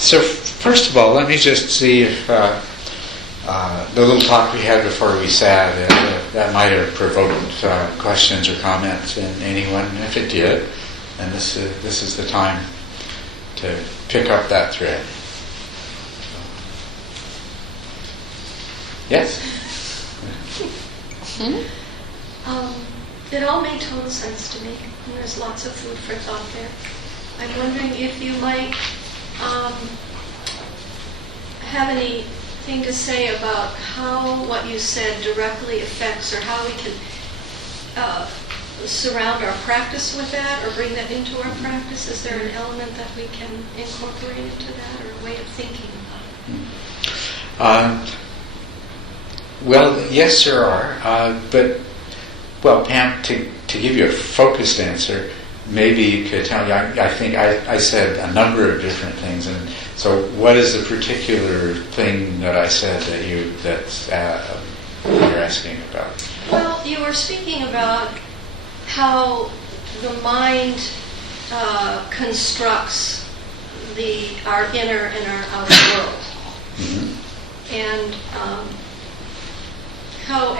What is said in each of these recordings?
So first of all, let me just see if the little talk we had before we sat, that might have provoked questions or comments in anyone. And if it did, then this is the time to pick up that thread. Yes? It all made total sense to me, and there's lots of food for thought there. I'm wondering if you might have anything to say about how what you said directly affects, or how we can surround our practice with that, or bring that into our practice. Is there an element that we can incorporate into that, or a way of thinking about it? Well, yes, there are. Well, Pam, to give you a focused answer, maybe you could tell me, I think I said a number of different things, and so what is the particular thing that I said that you're asking about? Well, you were speaking about how the mind constructs our inner and our outer world. Mm-hmm. And how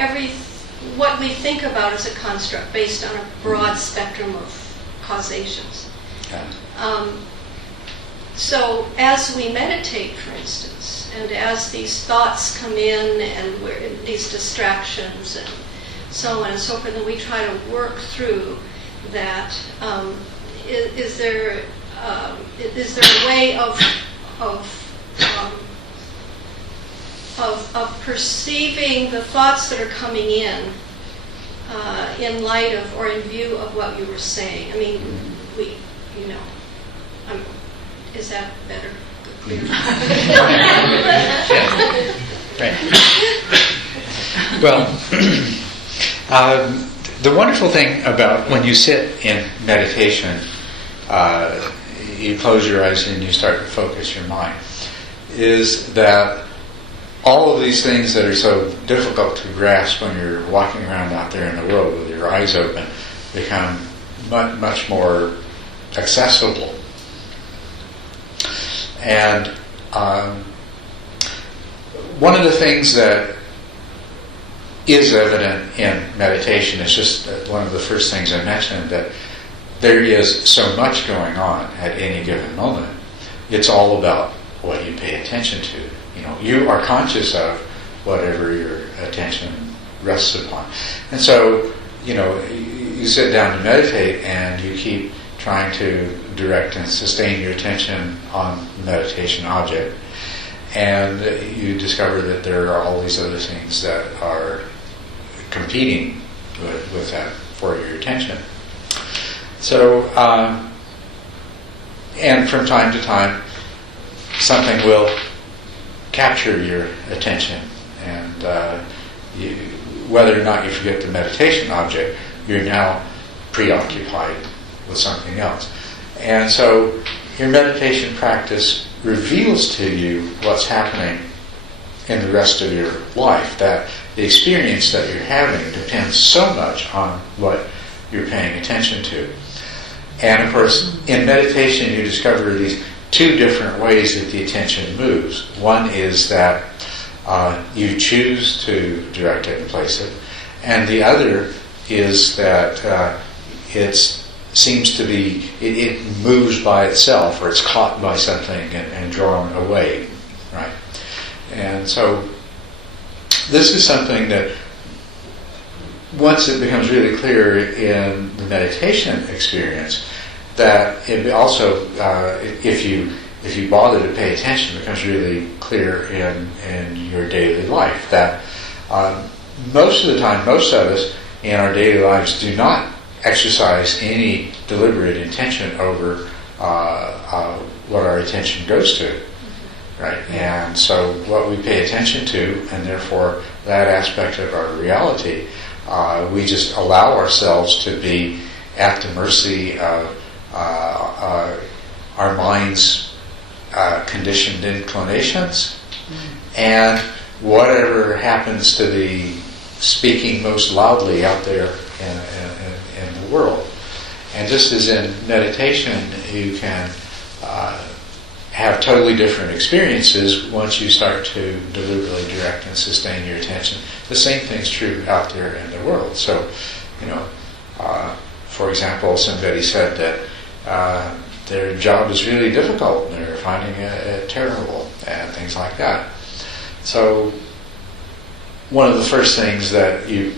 what we think about is a construct based on a broad spectrum of causations. Yeah. So as we meditate, for instance, and as these thoughts come in, and these distractions and so on and so forth, and we try to work through that, is there a way of perceiving the thoughts that are coming in light of, or in view of, what you were saying? I mean, is that better? Clear? Right. Well, the wonderful thing about when you sit in meditation, you close your eyes and you start to focus your mind, is that all of these things that are so difficult to grasp when you're walking around out there in the world with your eyes open become much more accessible. And one of the things that is evident in meditation is just one of the first things I mentioned, that there is so much going on at any given moment. It's all about what you pay attention to. You are conscious of whatever your attention rests upon. And so, you sit down to meditate and you keep trying to direct and sustain your attention on the meditation object. And you discover that there are all these other things that are competing with that for your attention. So, and from time to time, something will capture your attention, and whether or not you forget the meditation object, you're now preoccupied with something else. And so your meditation practice reveals to you what's happening in the rest of your life, that the experience that you're having depends so much on what you're paying attention to. And of course, in meditation you discover these two different ways that the attention moves. One is that you choose to direct it and place it, and the other is that it moves by itself, or it's caught by something and drawn away, right? And so this is something that once it becomes really clear in the meditation experience, that it also, if you bother to pay attention, becomes really clear in your daily life. That most of the time, most of us in our daily lives do not exercise any deliberate intention over what our attention goes to, right? And so what we pay attention to, and therefore that aspect of our reality, we just allow ourselves to be at the mercy of our mind's conditioned inclinations, and whatever happens to be speaking most loudly out there in the world. And just as in meditation, you can have totally different experiences once you start to deliberately direct and sustain your attention. The same thing's true out there in the world. So, for example, somebody said that their job is really difficult and they're finding it terrible and things like that. So, one of the things that you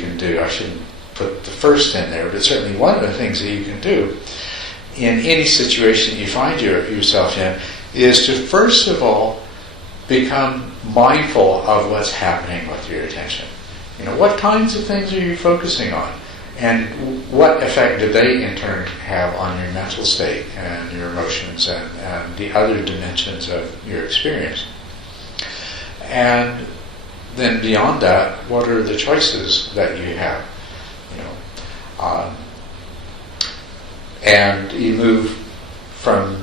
can do, I shouldn't put the first in there, but certainly one of the things that you can do in any situation you find yourself in is to first of all become mindful of what's happening with your attention. What kinds of things are you focusing on? And what effect do they in turn have on your mental state and your emotions and the other dimensions of your experience? And then beyond that, what are the choices that you have? And you move from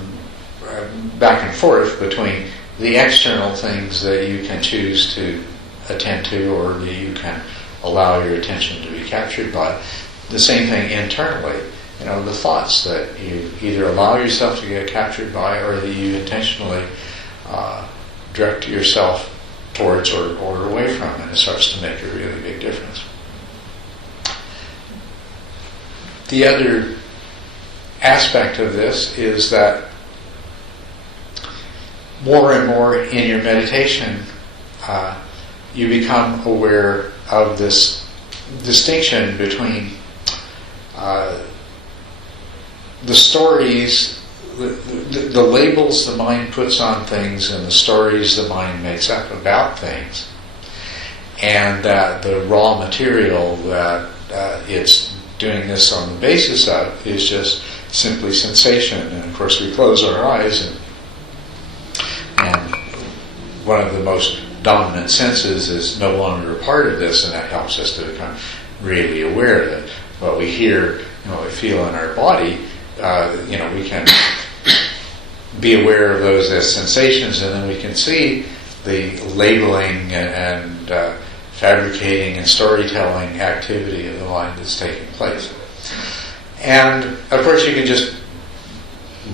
back and forth between the external things that you can choose to attend to or that you can allow your attention to be captured by. The same thing internally. The thoughts that you either allow yourself to get captured by or that you intentionally direct yourself towards or away from, and it starts to make a really big difference. The other aspect of this is that more and more in your meditation, you become aware of this distinction between the stories, the labels the mind puts on things and the stories the mind makes up about things, and that the raw material that it's doing this on the basis of is just simply sensation. And of course we close our eyes and one of the most dominant senses is no longer a part of this, and that helps us to become really aware that what we hear, what we feel in our body, we can be aware of those as sensations, and then we can see the labeling and fabricating and storytelling activity of the mind that's taking place. And of course you can just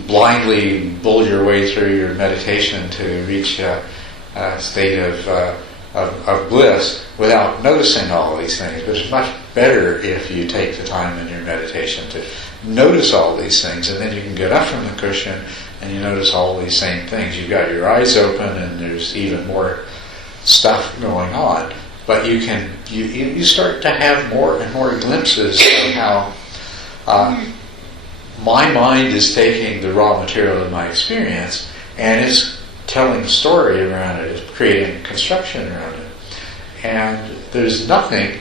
blindly bull your way through your meditation to reach a state of bliss without noticing all these things. But it's much better if you take the time in your meditation to notice all these things, and then you can get up from the cushion and you notice all these same things. You've got your eyes open and there's even more stuff going on. But you start to have more and more glimpses of how my mind is taking the raw material of my experience and is telling a story around it, is creating construction around it. And there's nothing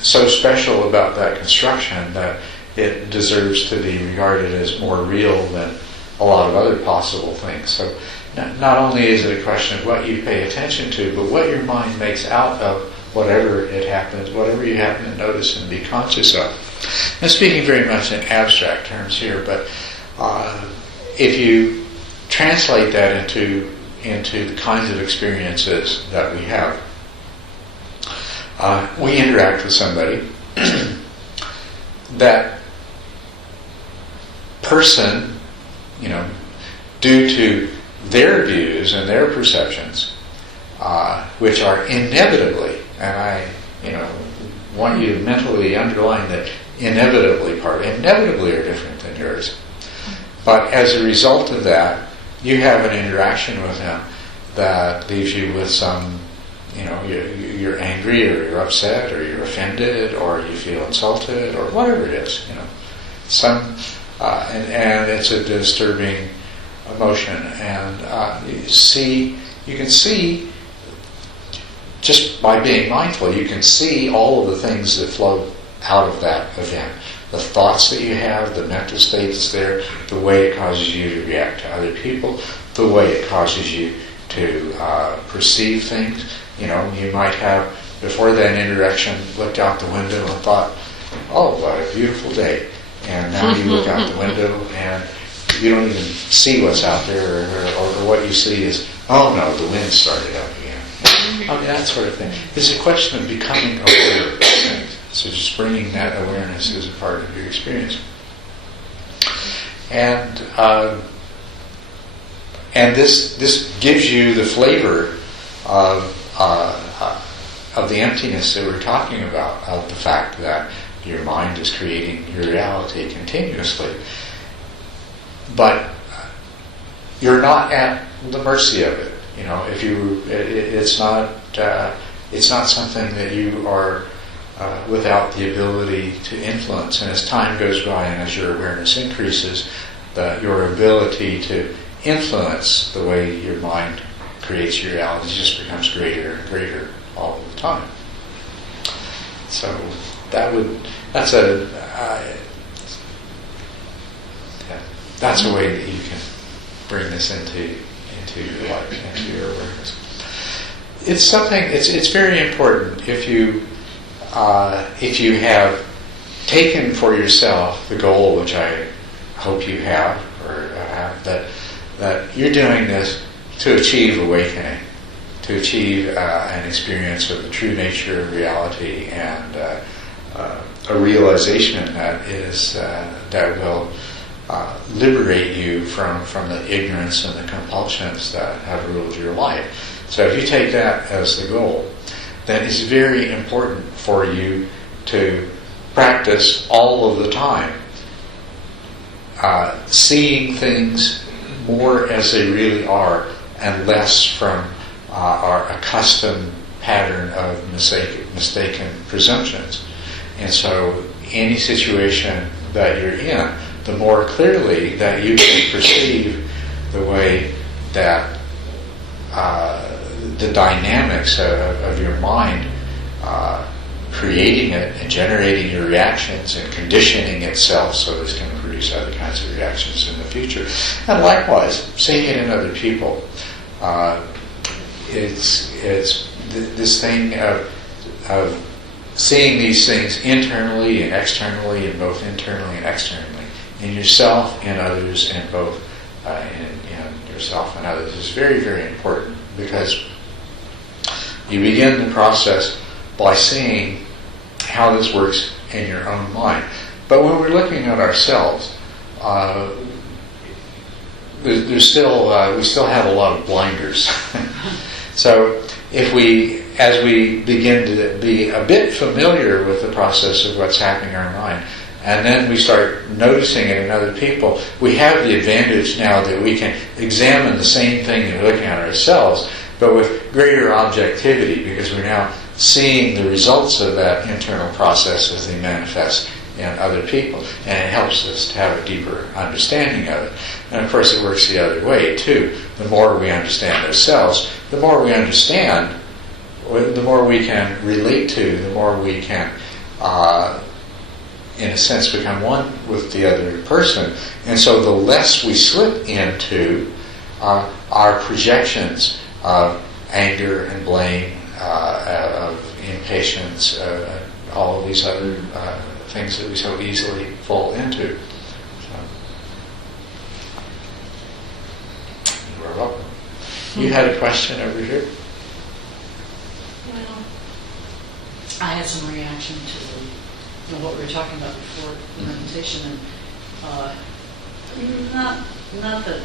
so special about that construction that it deserves to be regarded as more real than a lot of other possible things. So not only is it a question of what you pay attention to, but what your mind makes out of whatever it happens, whatever you happen to notice and be conscious of. I'm speaking very much in abstract terms here, but if you translate that into the kinds of experiences that we have, we interact with somebody. That person, due to their views and their perceptions, which are inevitably, and I, want you to mentally underline that inevitably are different than yours. But as a result of that, you have an interaction with them that leaves you with some, you're angry or you're upset or you're offended or you feel insulted or whatever it is, and it's a disturbing emotion. And you can see, just by being mindful, you can see all of the things that flow out of that event. The thoughts that you have, the mental state that's there, the way it causes you to react to other people, the way it causes you to perceive things. You might have, before that interaction, looked out the window and thought, oh, what a beautiful day. And now you look out the window and you don't even see what's out there, or what you see is, oh no, the wind started up again. That sort of thing. It's a question of becoming aware of things. So just bringing that awareness as a part of your experience. and this gives you the flavor of the emptiness that we're talking about, of the fact that your mind is creating your reality continuously. But you're not at the mercy of it. You know, it's not something that you are without the ability to influence. And as time goes by and as your awareness increases, your ability to influence the way your mind creates your reality just becomes greater and greater all the time. So that's a way that you can bring this into your life, into your awareness. It's something. It's very important if you have taken for yourself the goal, which I hope you have, or that you're doing this to achieve awakening, to achieve an experience of the true nature of reality, and a realization that will liberate you from the ignorance and the compulsions that have ruled your life. So if you take that as the goal, then it's very important for you to practice all of the time, seeing things more as they really are and less from our accustomed pattern of mistaken presumptions. And so any situation that you're in, the more clearly that you can perceive the way that the dynamics of your mind creating it and generating your reactions and conditioning itself so it's going to produce other kinds of reactions in the future. And likewise, seeing it in other people. It's this thing of seeing these things internally and externally, and both internally and externally, in yourself and others, and both in yourself and others is very, very important, because you begin the process by seeing how this works in your own mind. But when we're looking at ourselves, we still have a lot of blinders. So as we begin to be a bit familiar with the process of what's happening in our mind, and then we start noticing it in other people, we have the advantage now that we can examine the same thing that we're looking at ourselves, but with greater objectivity, because we're now seeing the results of that internal process as they manifest in other people, and it helps us to have a deeper understanding of it. And of course it works the other way too. The more we understand ourselves, the more we understand, the more we can relate to, the more we can in a sense become one with the other person. And so the less we slip into our projections of anger and blame, of impatience, all of these other things that we so easily fall into. So, you're welcome. You had a question over here? Well, I had some reaction to what we were talking about before the meditation, and not that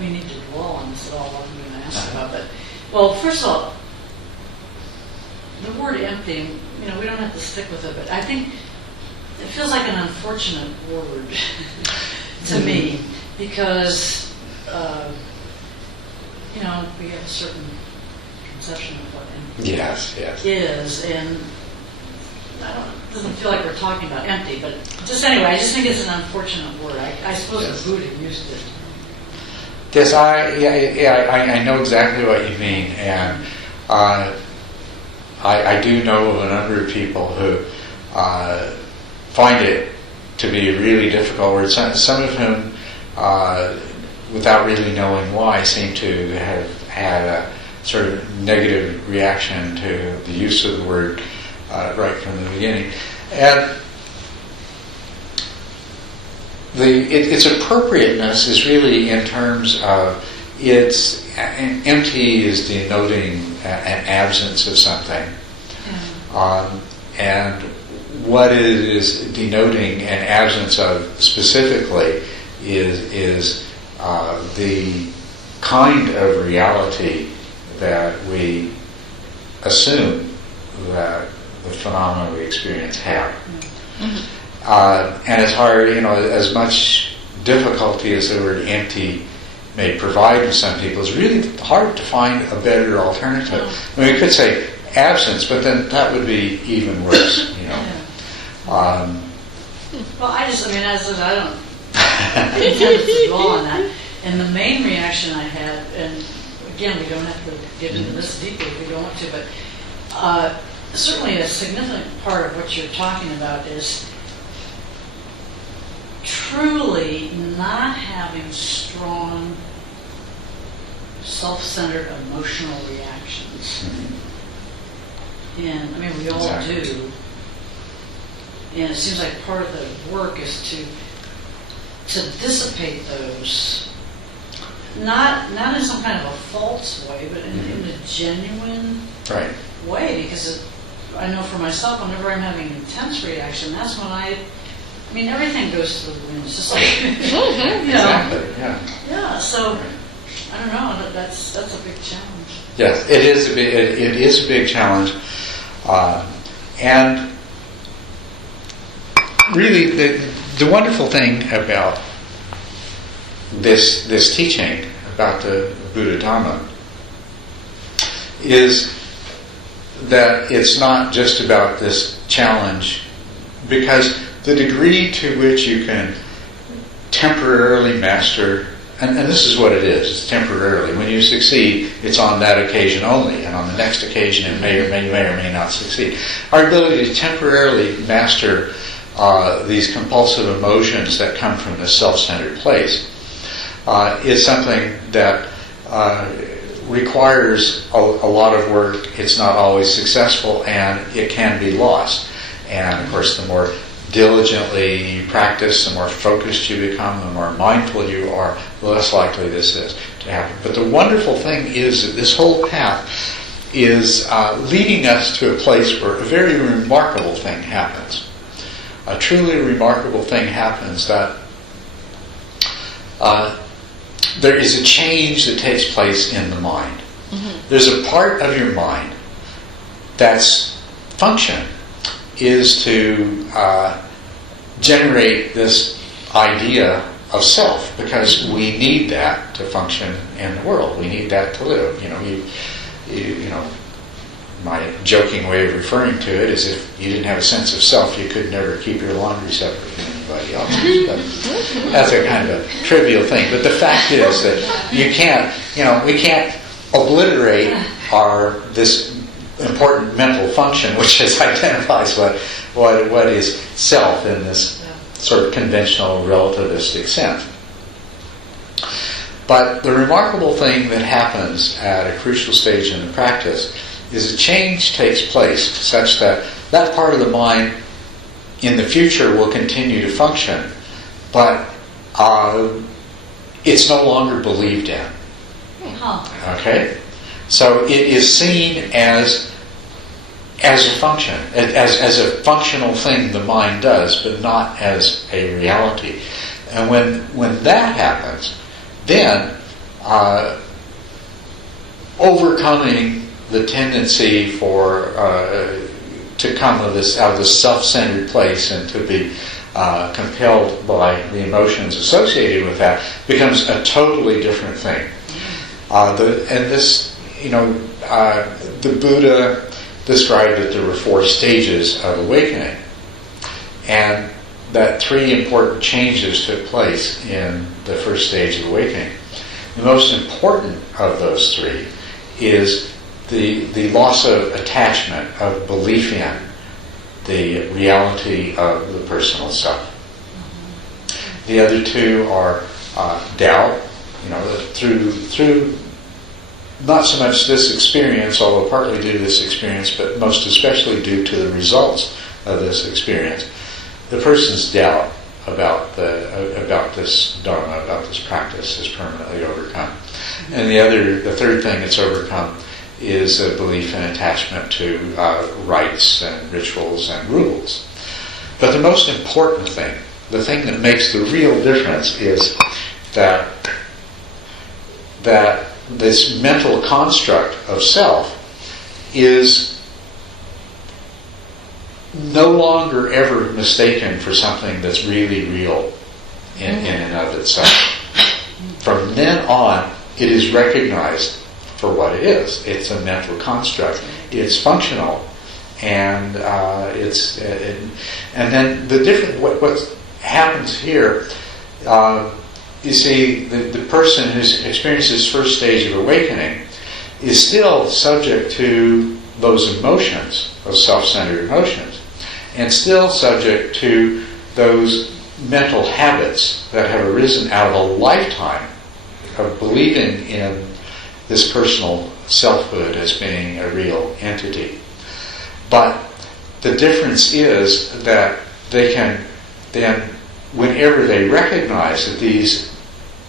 we need to dwell on this at all, what I'm going to ask about, but, well, first of all, the word empty, we don't have to stick with it, but I think it feels like an unfortunate word to me, because, we have a certain conception of what empty is, and it doesn't feel like we're talking about empty, but just anyway, I just think it's an unfortunate word. I suppose the Buddha used it. Yes, I know exactly what you mean, and I do know of a number of people who find it to be a really difficult word. Some of whom, without really knowing why, seem to have had a sort of negative reaction to the use of the word right from the beginning. And its appropriateness is really in terms of empty is denoting an absence of something. And what it is denoting an absence of specifically is the kind of reality that we assume that the phenomena we experience have. And it's hard, as much difficulty as the word empty may provide to some people, it's really hard to find a better alternative. I mean, we could say absence, but then that would be even worse, Well, I don't intend to dwell on that. And the main reaction I had, and again, we don't have to get into this deeply if we don't want to, but certainly a significant part of what you're talking about is truly not having strong, self-centered emotional reactions. And I mean, we all do. And it seems like part of the work is to dissipate those, not in some kind of a false way, but in a genuine way. Because I know for myself, whenever I'm having an intense reaction, that's when I mean, everything goes to the wind. It's just like, Exactly. Yeah. So I don't know. That's a big challenge. Yes, it is a big challenge, and really the wonderful thing about this teaching about the Buddha Dharma is that it's not just about this challenge, because the degree to which you can temporarily master, and this is what it is, it's temporarily. When you succeed, it's on that occasion only, and on the next occasion it may or may not succeed. Our ability to temporarily master these compulsive emotions that come from this self-centered place is something that requires a lot of work. It's not always successful, and it can be lost. And of course, the more diligently you practice, the more focused you become, the more mindful you are, the less likely this is to happen. But the wonderful thing is that this whole path is leading us to a place where a very remarkable thing happens. A truly remarkable thing happens, that there is a change that takes place in the mind. There's a part of your mind that's function is to generate this idea of self, because we need that to function in the world. We need that to live. My joking way of referring to it is, if you didn't have a sense of self, you could never keep your laundry separate from anybody else's. But that's a kind of a trivial thing. But the fact is that we can't obliterate this important mental function, which identifies what is self in this sort of conventional relativistic sense. But the remarkable thing that happens at a crucial stage in the practice is a change takes place such that that part of the mind in the future will continue to function, but it's no longer believed in. Okay? So it is seen as a function, as a functional thing the mind does, but not as a reality. And when that happens, then overcoming the tendency to come out of this self-centered place and to be compelled by the emotions associated with that becomes a totally different thing. The Buddha described that there were 4 stages of awakening, and that 3 important changes took place in the first stage of awakening. The most important of those 3 is the loss of attachment, of belief in the reality of the personal self. The other 2 are doubt, through not so much this experience, although partly due to this experience, but most especially due to the results of this experience. The person's doubt about this dharma, about this practice, is permanently overcome. And the third thing that's overcome is a belief and attachment to rites and rituals and rules. But the most important thing, the thing that makes the real difference, is that this mental construct of self is no longer ever mistaken for something that's really real in and of itself. From then on, it is recognized for what it is. It's a mental construct. It's functional, and and then the different what happens here. You see, the person who's experienced this first stage of awakening is still subject to those emotions, those self-centered emotions, and still subject to those mental habits that have arisen out of a lifetime of believing in this personal selfhood as being a real entity. But the difference is that they can then, whenever they recognize that these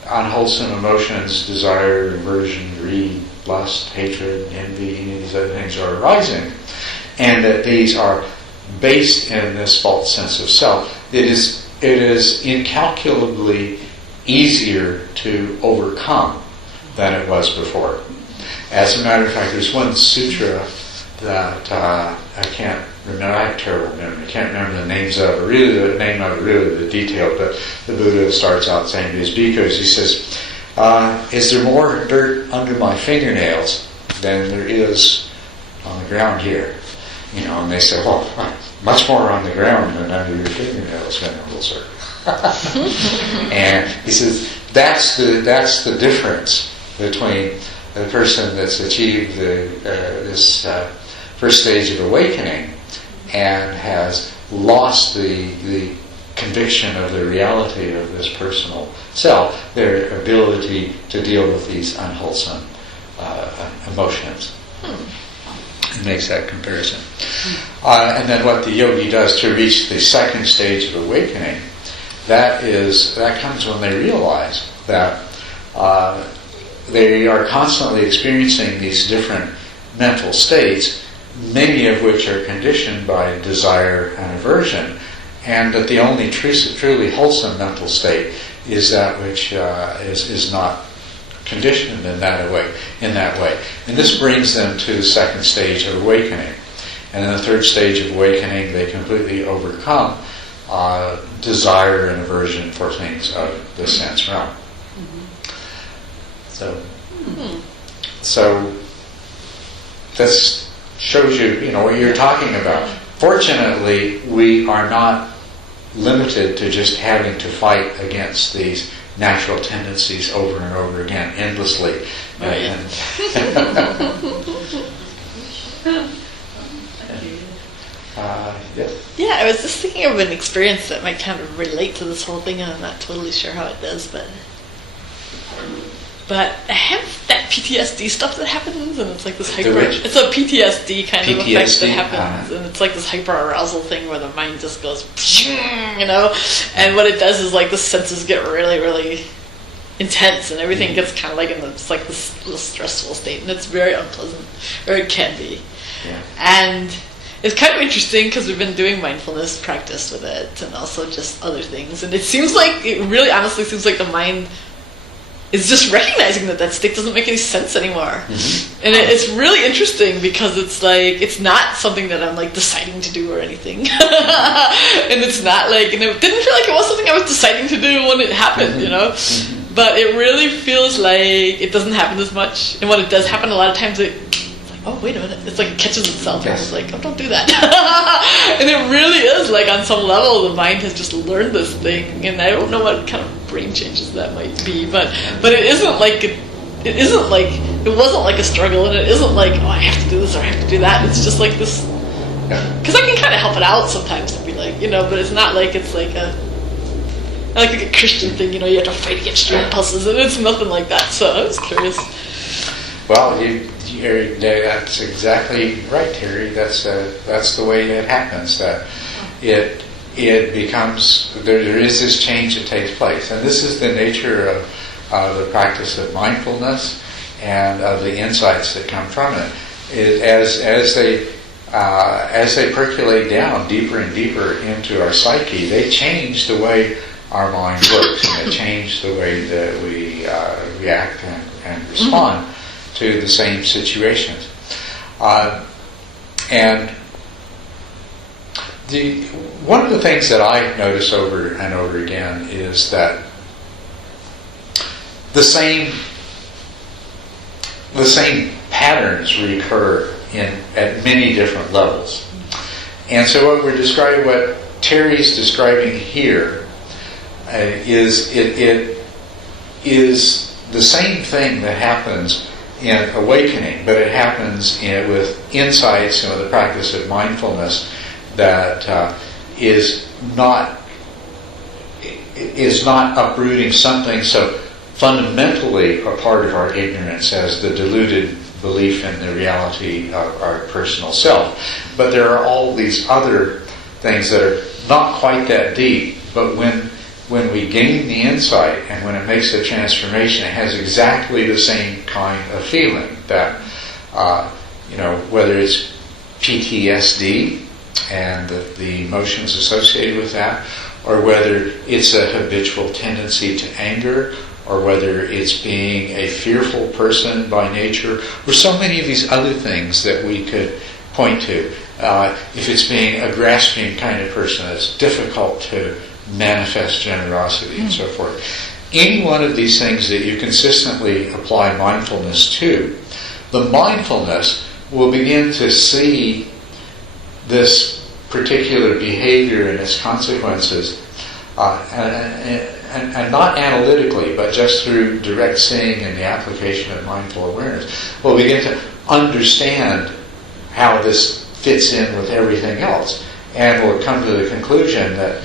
unwholesome emotions, desire, aversion, greed, lust, hatred, envy, any of these other things are arising, and that these are based in this false sense of self, it is incalculably easier to overcome than it was before. As a matter of fact, there's one sutra that I can't remember. I have terrible memory. I can't remember the names of it. Really, the name of it, really the detail. But the Buddha starts out saying to his bhikkhus, he says, "Is there more dirt under my fingernails than there is on the ground here?" You know, and they say, "Well, much more on the ground than under your fingernails, Venerable Sir." And he says that's the difference between the person that's achieved this first stage of awakening and has lost the conviction of the reality of this personal self, their ability to deal with these unwholesome emotions. It makes that comparison. And then what the yogi does to reach the second stage of awakening, that comes when they realize that they are constantly experiencing these different mental states, many of which are conditioned by desire and aversion, and that the only truly wholesome mental state is that which is not conditioned in that way. And this brings them to the second stage of awakening. And in the third stage of awakening, they completely overcome desire and aversion for things of the sense realm. So this shows you what you're talking about. Fortunately, we are not limited to just having to fight against these natural tendencies over and over again, endlessly. Right. Yes. Yeah, I was just thinking of an experience that might kind of relate to this whole thing, and I'm not totally sure how it does, but I have that PTSD stuff that happens, and it's like this it's a PTSD kind of effect that happens, and it's like this hyper arousal thing where the mind just goes, and what it does is like the senses get really, really intense, and everything gets kind of like it's like this little stressful state, and it's very unpleasant, or it can be. Yeah. And it's kind of interesting because we've been doing mindfulness practice with it, and also just other things, and it really honestly seems like the mind is just recognizing that state doesn't make any sense anymore. Mm-hmm. And it's really interesting because it's like, it's not something that I'm like deciding to do or anything. And it's not like, and it didn't feel like it was something I was deciding to do when it happened, Mm-hmm. But it really feels like it doesn't happen as much. And when it does happen, a lot of times it's like, oh, wait a minute. It's like it catches itself. Yes. And it's like, oh, don't do that. And it really is like on some level the mind has just learned this thing. And I don't know what kind of brain changes that might be, but it isn't like it wasn't like a struggle, and it isn't like, oh, I have to do this or I have to do that. It's just like this, because I can kind of help it out sometimes and be like, but it's not like it's like a Christian thing, you have to fight against your impulses, and it's nothing like that. So I was curious. Well, that's exactly right, Terry. That's the way it happens. That it becomes, there is this change that takes place. And this is the nature of the practice of mindfulness and of the insights that come from it. As they as they percolate down deeper and deeper into our psyche, they change the way our mind works, and they change the way that we react and respond to the same situations. And one of the things that I notice over and over again is that the same patterns recur at many different levels. And so what Terry's describing here is the same thing that happens in awakening, but it happens with insights and with the practice of mindfulness that is not uprooting something so fundamentally a part of our ignorance as the deluded belief in the reality of our personal self. But there are all these other things that are not quite that deep, but when we gain the insight and when it makes the transformation, it has exactly the same kind of feeling that, whether it's PTSD and the emotions associated with that, or whether it's a habitual tendency to anger, or whether it's being a fearful person by nature, or so many of these other things that we could point to. If it's being a grasping kind of person, it's difficult to manifest generosity and so forth. Any one of these things that you consistently apply mindfulness to, the mindfulness will begin to see this particular behavior and its consequences, and not analytically, but just through direct seeing and the application of mindful awareness, we'll begin to understand how this fits in with everything else, and we'll come to the conclusion that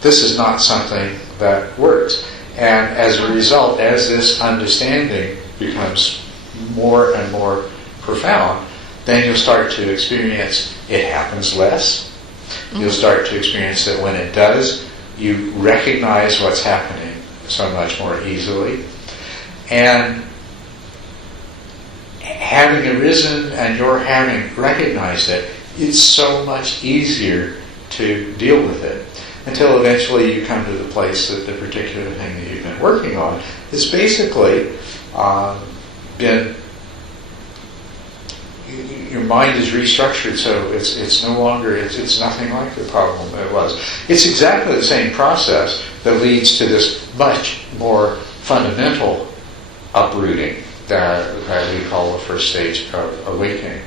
this is not something that works. And as a result, as this understanding becomes more and more profound, then you'll start to experience it happens less. You'll start to experience that when it does, you recognize what's happening so much more easily. And having arisen and your having recognized it, it's so much easier to deal with it, until eventually you come to the place that the particular thing that you've been working on has basically been, your mind is restructured, so it's no longer, it's nothing like the problem that it was. It's exactly the same process that leads to this much more fundamental uprooting that we call the first stage of awakening,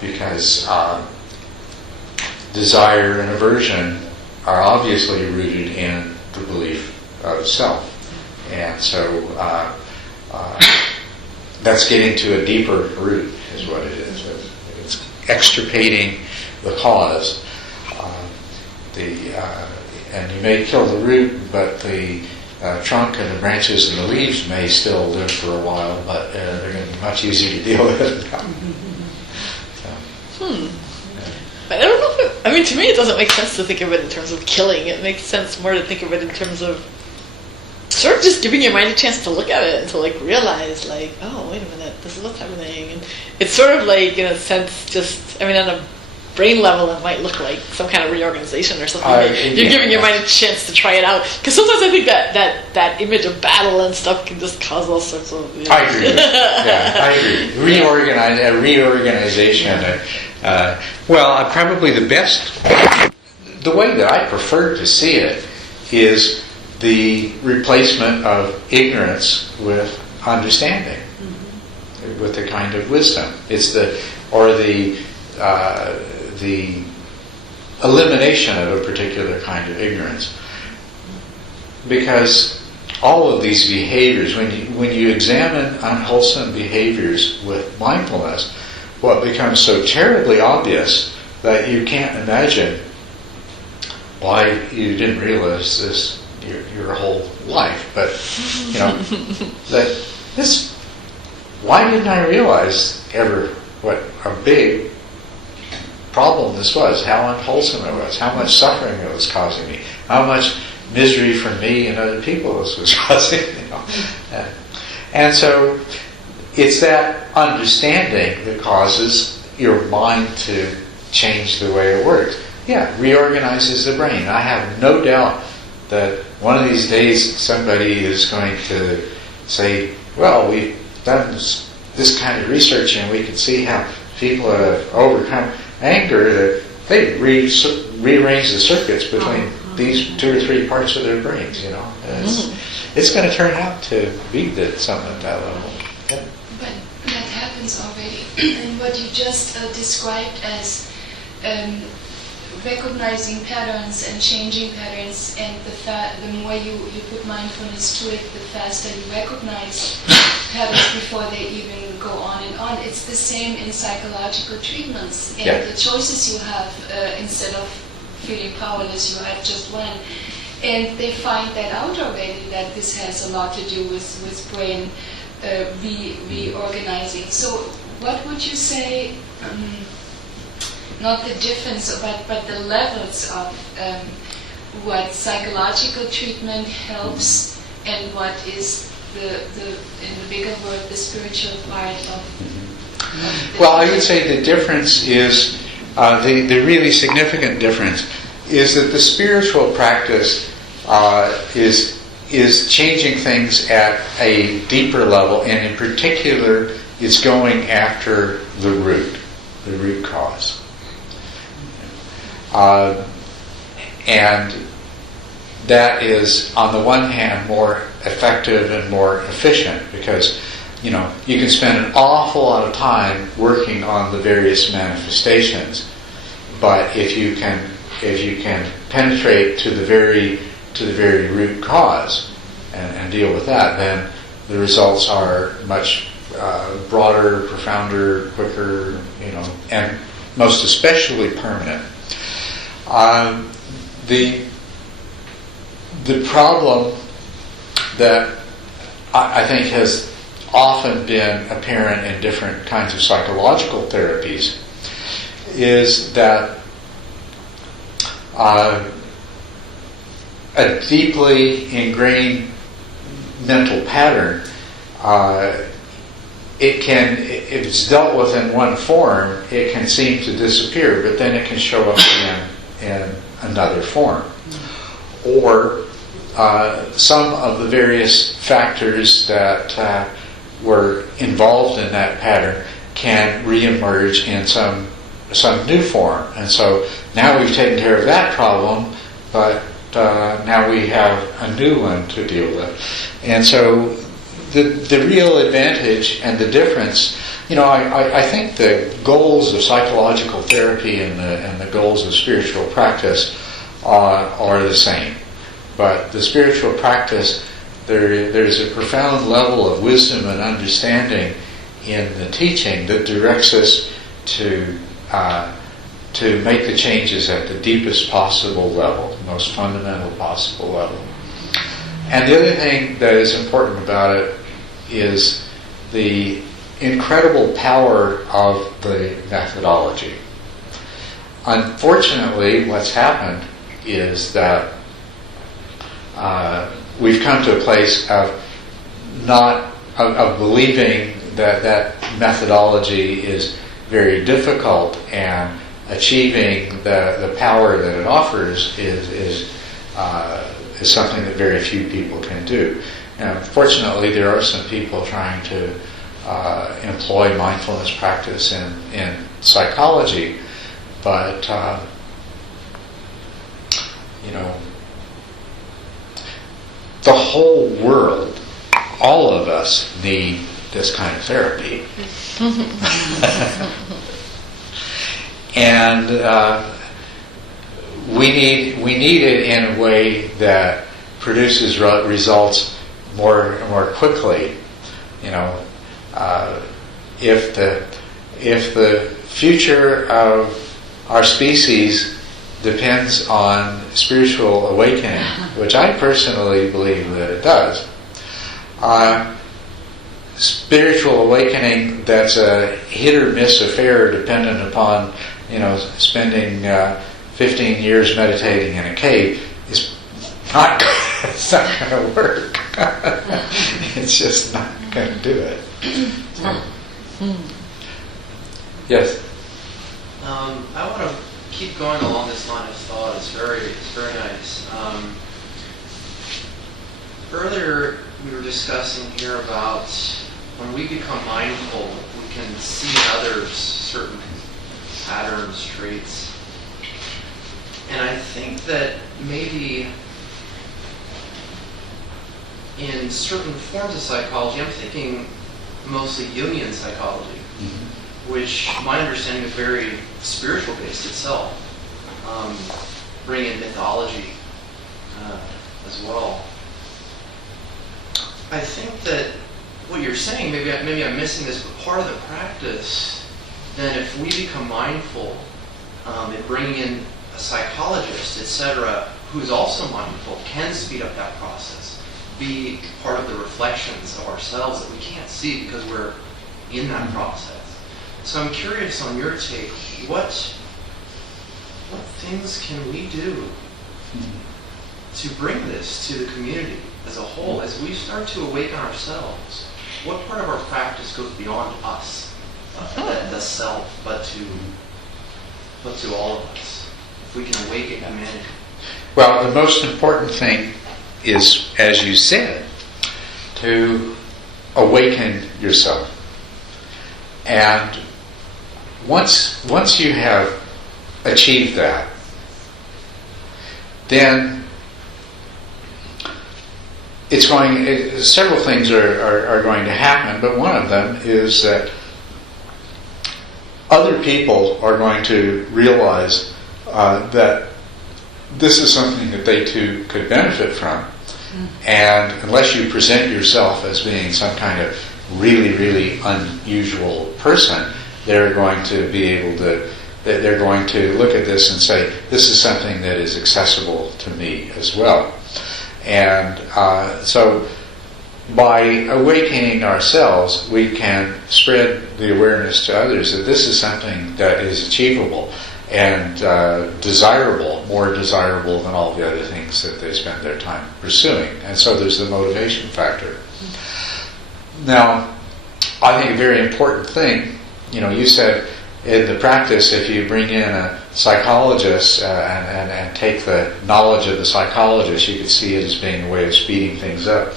because desire and aversion are obviously rooted in the belief of self, and so that's getting to a deeper root, is what it is. It's extirpating the cause. And you may kill the root, but the trunk and the branches and the leaves may still live for a while, but they're going to be much easier to deal with. But I don't know if to me it doesn't make sense to think of it in terms of killing. It makes sense more to think of it in terms of sort of just giving your mind a chance to look at it and to realize oh, wait a minute, this is what's happening. And it's sort of in a sense just, on a brain level it might look like some kind of reorganization or something. You're giving your mind a chance to try it out. Because sometimes I think that image of battle and stuff can just cause all sorts of... I agree. I agree. Reorganization. Probably the way that I prefer to see it is the replacement of ignorance with understanding, with a kind of wisdom. It's the elimination of a particular kind of ignorance. Because all of these behaviors, when you examine unwholesome behaviors with mindfulness, what becomes so terribly obvious that you can't imagine why you didn't realize this your whole life. But why didn't I realize ever what a big problem this was, how unwholesome it was, how much suffering it was causing me, how much misery for me and other people this was causing. And so it's that understanding that causes your mind to change the way it works. Yeah, reorganizes the brain. I have no doubt that one of these days somebody is going to say, well, we've done this kind of research and we can see how people have overcome anger, that they rearrange the circuits between these 2 or 3 parts of their brains, you know. It's going to turn out to be something at that level. Yeah. But that happens already. And what you just described as recognizing patterns and changing patterns, and the more you put mindfulness to it, the faster you recognize patterns before they even go on and on. It's the same in psychological treatments. And the choices you have, instead of feeling powerless, you have just one. And they find that out already, that this has a lot to do with brain reorganizing. So what would you say, not the difference, but the levels of what psychological treatment helps and what is the in the bigger word, the spiritual part of well, I would say the difference is, the really significant difference is that the spiritual practice is changing things at a deeper level, and in particular, it's going after the root cause. And that is, on the one hand, more effective and more efficient, because you can spend an awful lot of time working on the various manifestations, but if you can penetrate to the very root cause and deal with that, then the results are much broader, profounder, quicker, and most especially permanent. The problem that I think has often been apparent in different kinds of psychological therapies is that a deeply ingrained mental pattern, if it's dealt with in one form, it can seem to disappear, but then it can show up again in another form. Or some of the various factors that were involved in that pattern can reemerge in some new form. And so now we've taken care of that problem, but now we have a new one to deal with. And so the real advantage and the difference, I think the goals of psychological therapy and the goals of spiritual practice are the same. But the spiritual practice, there's a profound level of wisdom and understanding in the teaching that directs us to make the changes at the deepest possible level, the most fundamental possible level. And the other thing that is important about it is the incredible power of the methodology. Unfortunately, what's happened is that we've come to a place of believing that methodology is very difficult, and achieving the power that it offers is something that very few people can do. And fortunately, there are some people trying to employ mindfulness practice in psychology, but the whole world, all of us, need this kind of therapy. And we need it in a way that produces results more quickly. If the future of our species depends on spiritual awakening, which I personally believe that it does, spiritual awakening that's a hit or miss affair dependent upon spending 15 years meditating in a cave is not it's not going to work. It's just not going to do it. So. Yes. I want to keep going along this line of thought. It's very nice. Earlier, we were discussing here about when we become mindful, we can see in others certain patterns, traits. And I think that maybe in certain forms of psychology, I'm thinking mostly Jungian psychology, which my understanding is very spiritual based itself. Bring in mythology as well. I think that what you're saying, maybe I'm missing this, but part of the practice, then if we become mindful and bringing in a psychologist, etc., who's also mindful, can speed up that process, be part of the reflections of ourselves that we can't see because we're in that process. So I'm curious on your take, what things can we do to bring this to the community as a whole, as we start to awaken ourselves? What part of our practice goes beyond us, the self, but to all of us, if we can awaken humanity? Well, the most important thing is, as you said, to awaken yourself. And once you have achieved that, then several things are going to happen, but one of them is that other people are going to realize that this is something that they too could benefit from. And unless you present yourself as being some kind of really, really unusual person, they're going to be able to, they're going to look at this and say, this is something that is accessible to me as well. And so by awakening ourselves, we can spread the awareness to others that this is something that is achievable and desirable, more desirable than all the other things that they spend their time pursuing. And so there's the motivation factor. Now, I think a very important thing, you said in the practice, if you bring in a psychologist and take the knowledge of the psychologist, you could see it as being a way of speeding things up.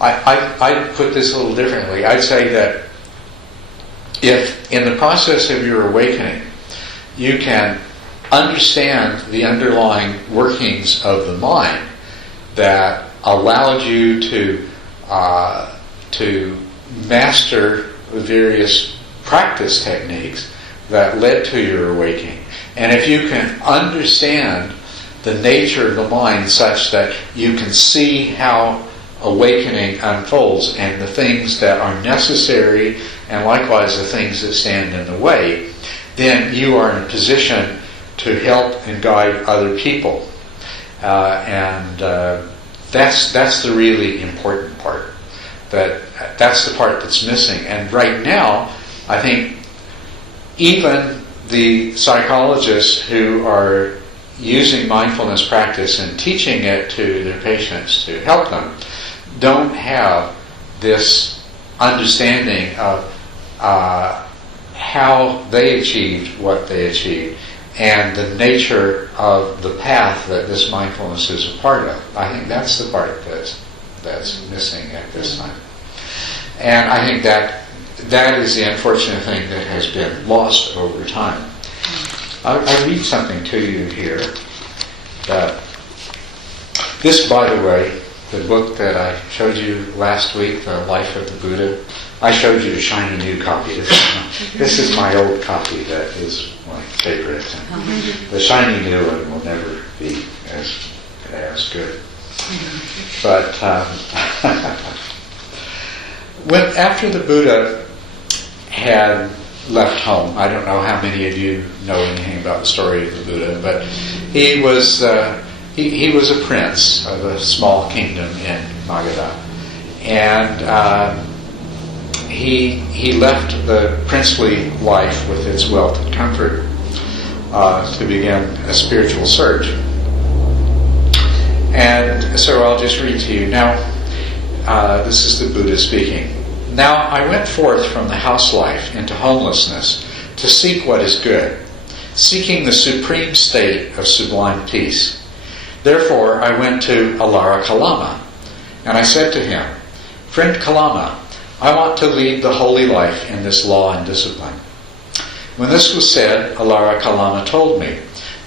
I'd put this a little differently. I'd say that if in the process of your awakening, you can understand the underlying workings of the mind that allowed you to master the various practice techniques that led to your awakening. And if you can understand the nature of the mind such that you can see how awakening unfolds and the things that are necessary and likewise the things that stand in the way, then you are in a position to help and guide other people. That's the really important part. That's the part that's missing. And right now, I think even the psychologists who are using mindfulness practice and teaching it to their patients to help them don't have this understanding of how they achieved what they achieved and the nature of the path that this mindfulness is a part of. I think that's the part that's missing at this time. And I think that is the unfortunate thing that has been lost over time. I'll read something to you here. This, by the way, the book that I showed you last week, The Life of the Buddha, I showed you a shiny new copy. This is my old copy that is my favorite. The shiny new one will never be as good. But after the Buddha had left home, I don't know how many of you know anything about the story of the Buddha, but he was a prince of a small kingdom in Magadha, and he left the princely life with its wealth and comfort to begin a spiritual search. And so I'll just read to you. Now, this is the Buddha speaking. Now I went forth from the house life into homelessness to seek what is good. seeking the supreme state of sublime peace. Therefore, I went to Alara Kalama, and I said to him, "Friend Kalama, I want to lead the holy life in this law and discipline." When this was said, Alara Kalama told me,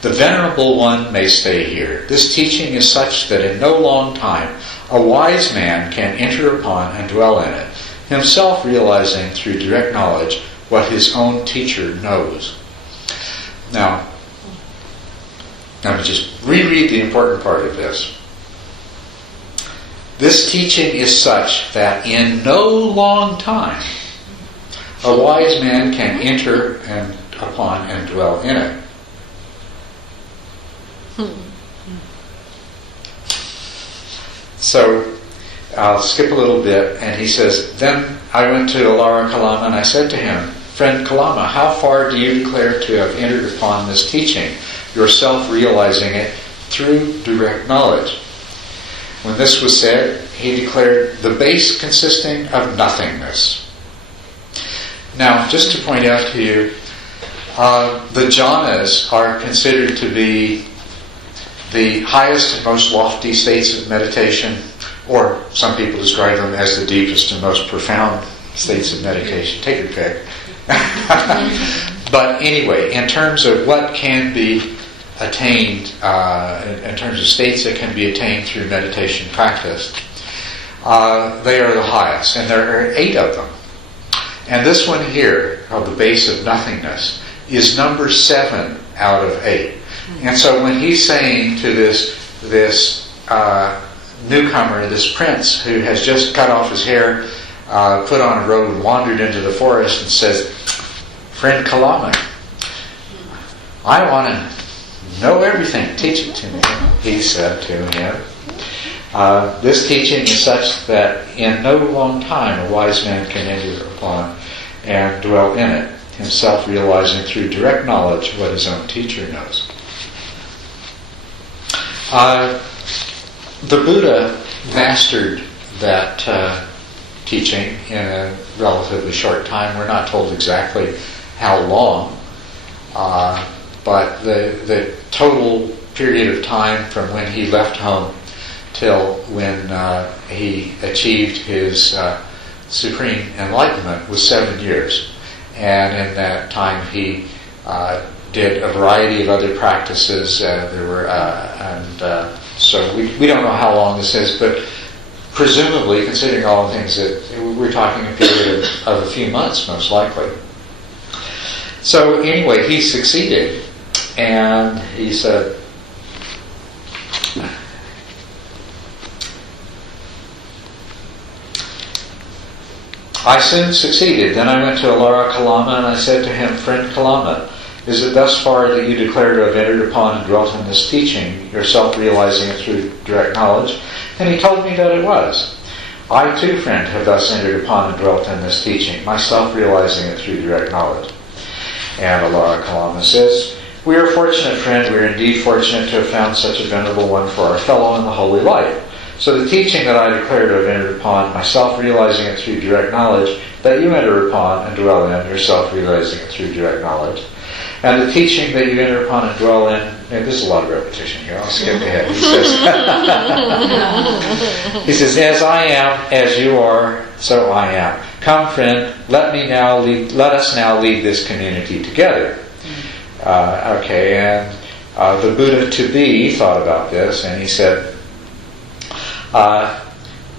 "The Venerable One may stay here. This teaching is such that in no long time a wise man can enter upon and dwell in it, himself realizing through direct knowledge what his own teacher knows." Now, let me just reread the important part of this. This teaching is such that in no long time a wise man can enter upon and dwell in it. So I'll skip a little bit, and he says, "Then I went to Alara Kalama and I said to him, 'Friend Kalama, how far do you declare to have entered upon this teaching, yourself realizing it through direct knowledge?' When this was said, he declared, 'The base consisting of nothingness.'" Now, just to point out to you, the jhanas are considered to be the highest and most lofty states of meditation, or some people describe them as the deepest and most profound states of meditation. Take your pick. But anyway, in terms of what can be attained, in terms of states that can be attained through meditation practice, they are the highest, and there are 8 of them. And this one here, called the base of nothingness, is number 7 out of 8. And so when he's saying to this newcomer, this prince who has just cut off his hair, put on a robe and wandered into the forest and says, "Friend Kalama, I want to know everything, teach it to me," he said to him, "This teaching is such that in no long time a wise man can enter upon and dwell in it, himself realizing through direct knowledge what his own teacher knows." The Buddha mastered that teaching in a relatively short time. We're not told exactly how long, but the total period of time from when he left home till when he achieved his supreme enlightenment was 7 years. And in that time he did a variety of other practices. So we don't know how long this is, but presumably, considering all the things that we're talking a period of a few months, most likely. So anyway, he succeeded, and he said, "I soon succeeded. Then I went to Alara Kalama and I said to him, 'Friend Kalama, is it thus far that you declare to have entered upon and dwelt in this teaching, yourself realizing it through direct knowledge?' And he told me that it was. 'I too, friend, have thus entered upon and dwelt in this teaching, myself realizing it through direct knowledge.' And Alara Kalama says, 'We are fortunate, friend, we are indeed fortunate to have found such a venerable one for our fellow in the holy life. So the teaching that I declare to have entered upon, myself realizing it through direct knowledge, that you enter upon and dwell in, yourself realizing it through direct knowledge. And the teaching that you enter upon and dwell in,'" and there's a lot of repetition here, I'll skip ahead. He says, "As I am, as you are, so I am. Come, friend, let us now lead this community together." And the Buddha to be thought about this, and he said,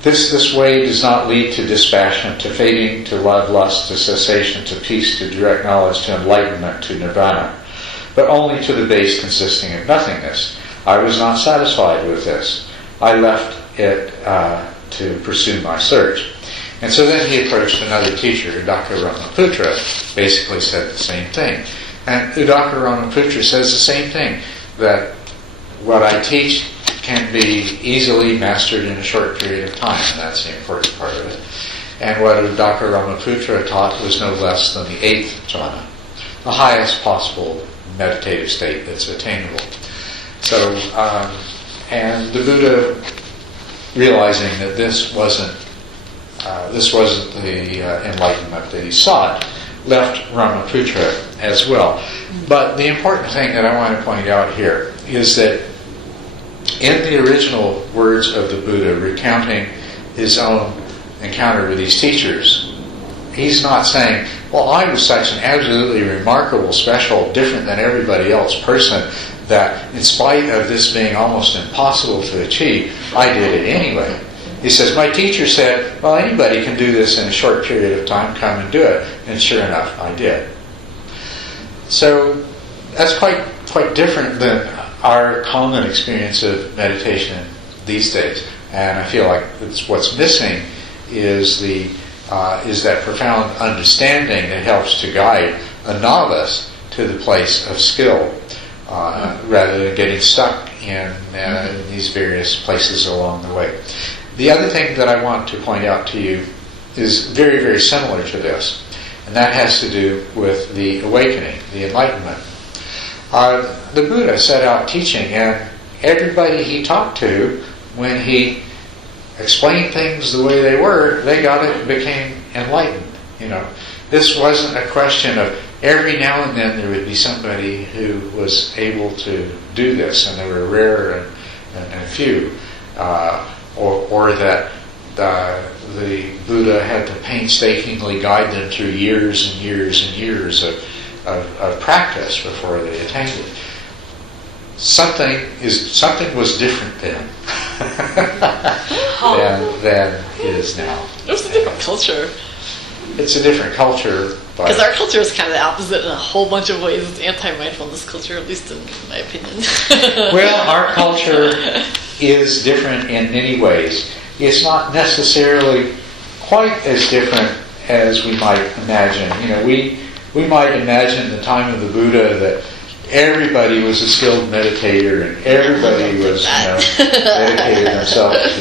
This way does not lead to dispassion, to fading, to love, lust, to cessation, to peace, to direct knowledge, to enlightenment, to nirvana, but only to the base consisting of nothingness. I was not satisfied with this. I left it to pursue my search." And so then he approached another teacher, Udaka Brahmaputra, basically said the same thing. And Udaka Brahmaputra says the same thing, that what I teach can be easily mastered in a short period of time, and that's the important part of it. And what Udaka Brahmaputra taught was no less than the 8th jhana, the highest possible meditative state that's attainable. So, and the Buddha, realizing that this wasn't the enlightenment that he sought, left Brahmaputra as well. But the important thing that I want to point out here is that in the original words of the Buddha recounting his own encounter with these teachers, he's not saying, well, I was such an absolutely remarkable, special, different than everybody else person that in spite of this being almost impossible to achieve, I did it anyway. He says, my teacher said, well, anybody can do this in a short period of time, come and do it. And sure enough, I did. So that's quite different than our common experience of meditation these days. And I feel like what's missing is that profound understanding that helps to guide a novice to the place of skill, rather than getting stuck in these various places along the way. The other thing that I want to point out to you is very, very similar to this, and that has to do with the awakening, the enlightenment. The Buddha set out teaching, and everybody he talked to, when he explained things the way they were, they got it and became enlightened. This wasn't a question of every now and then there would be somebody who was able to do this, and they were rare and few, or that the Buddha had to painstakingly guide them through years and years and years of practice before they attained it. Something was different then than is now. It was a different culture. It's a different culture. Because our culture is kind of the opposite in a whole bunch of ways. It's anti-mindfulness culture, at least in my opinion. Well, our culture is different in many ways. It's not necessarily quite as different as we might imagine. We might imagine the time of the Buddha that everybody was a skilled meditator and everybody was, dedicated themselves to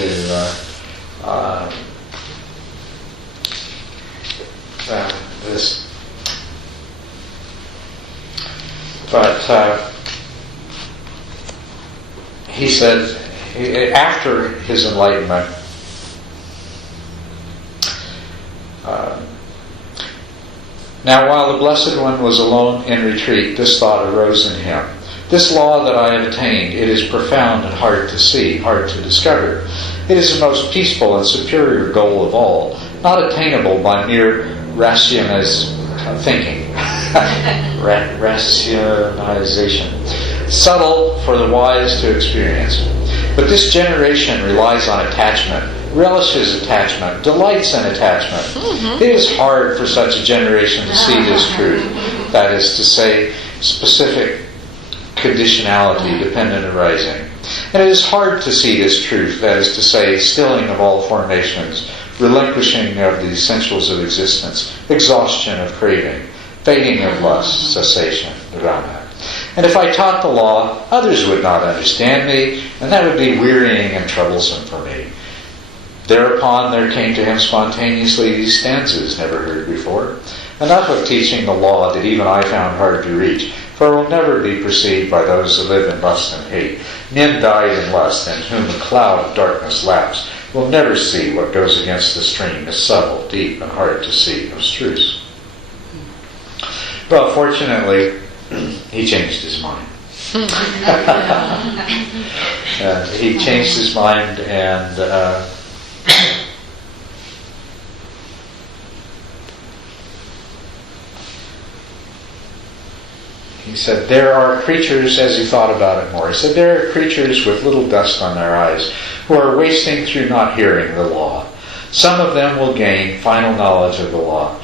this. But he said, after his enlightenment, now while the Blessed One was alone in retreat, this thought arose in him. This law that I have attained, it is profound and hard to see, hard to discover. It is the most peaceful and superior goal of all, not attainable by mere thinking. Rationalization. Subtle for the wise to experience. But this generation relies on attachment, relishes attachment, delights in attachment. Mm-hmm. It is hard for such a generation to see this truth. That is to say, specific conditionality, dependent arising. And it is hard to see this truth, that is to say, stilling of all formations, relinquishing of the essentials of existence, exhaustion of craving, fading of lust, cessation, nirvana. And if I taught the law, others would not understand me, and that would be wearying and troublesome for me. Thereupon there came to him spontaneously these stanzas never heard before. Enough of teaching the law that even I found hard to reach, for it will never be perceived by those who live in lust and hate. Men died in lust, and whom a cloud of darkness laps, will never see what goes against the stream is subtle, deep, and hard to see, abstruse. Well, fortunately, he changed his mind. He changed his mind, and he said, there are creatures, as he thought about it more, he said, there are creatures with little dust on their eyes who are wasting through not hearing the law. Some of them will gain final knowledge of the law.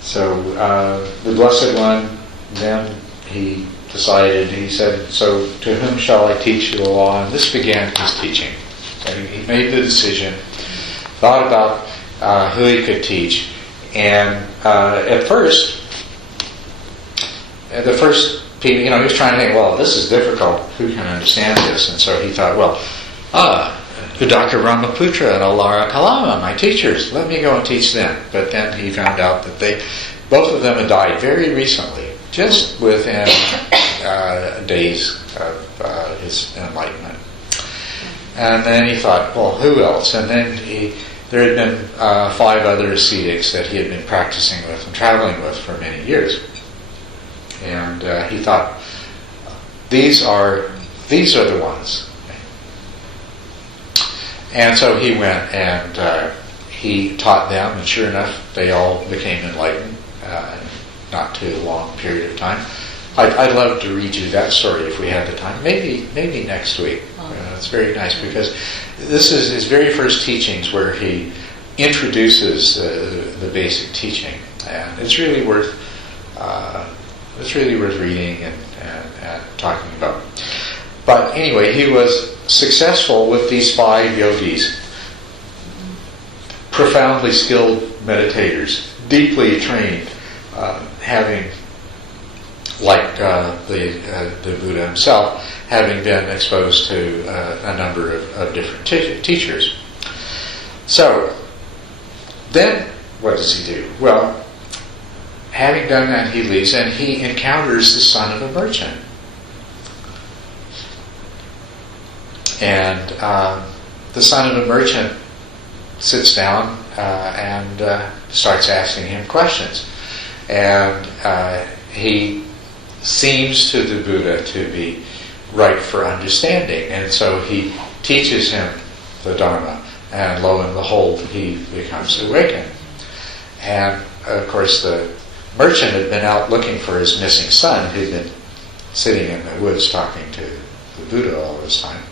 So the Blessed One, then he decided, he said, so to whom shall I teach the law? And this began his teaching. And he made the decision, thought about who he could teach. And at first, the first people, he was trying to think, well, this is difficult. Who can understand this? And so he thought, well, Dr. Brahmaputra and Alara Kalama, my teachers, let me go and teach them. But then he found out that both of them had died very recently, just within days of his enlightenment. And then he thought, well, who else? And then there had been 5 other ascetics that he had been practicing with and traveling with for many years. And he thought, these are the ones. And so he went and he taught them, and sure enough, they all became enlightened not too long period of time. I'd love to read you that story if we had the time. Maybe next week. It's very nice because this is his very first teachings where he introduces the basic teaching, and it's really worth reading and talking about. But anyway, he was successful with these 5 yogis, profoundly skilled meditators, deeply trained, having, like the Buddha himself, having been exposed to a number of different teachers. So, then what does he do? Well, having done that, he leaves and he encounters the son of a merchant. And the son of a merchant sits down and starts asking him questions. And he seems to the Buddha to be ripe for understanding. And so he teaches him the Dharma. And lo and behold, he becomes awakened. And of course, the merchant had been out looking for his missing son, who'd been sitting in the woods talking to the Buddha all this time.